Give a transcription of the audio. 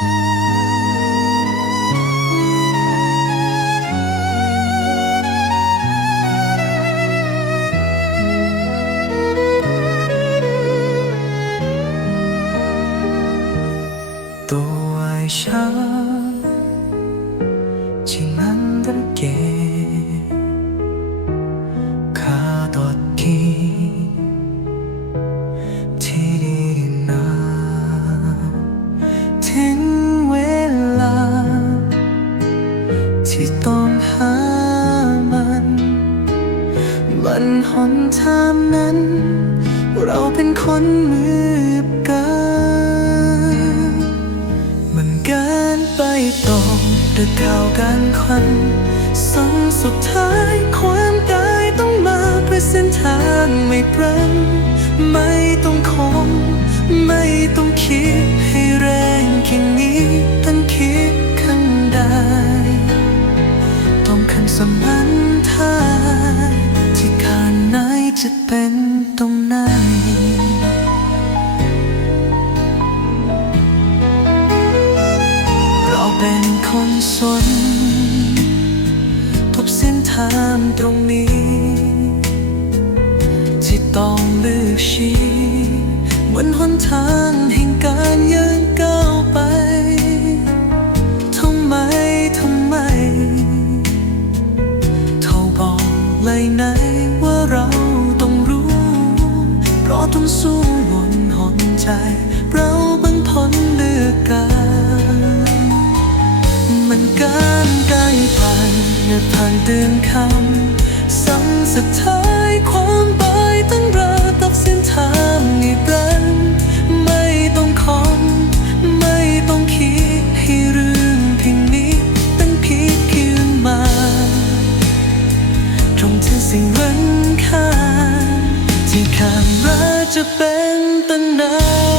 多爱上。 ที่ต้องหามัน บนหอนทามนั้น เราเป็นคนมืบกันมันกันไปต่อเดือดข่ากันควันสองสุดท้ายความตายต้องมาเพื่อเส้นทางไม่เปรนไม่ มันทายที่ข้างในจะเป็นตรงไหนเราเป็นคนสนพบเส้นทางตรงนี้ ที่ต้องเลือกชี้บนหนทาง ไหนว่าเราต้องรู้ เพราะต้องสู้บนหนใจ เราบังทนเลือกกัน มันการใกล้ไปอย่าผ่านเตือนคำซ้ำสุดท้ายความ ถึงสิ่งร้นค่าที่ข้าดมาจะเป็นตันนา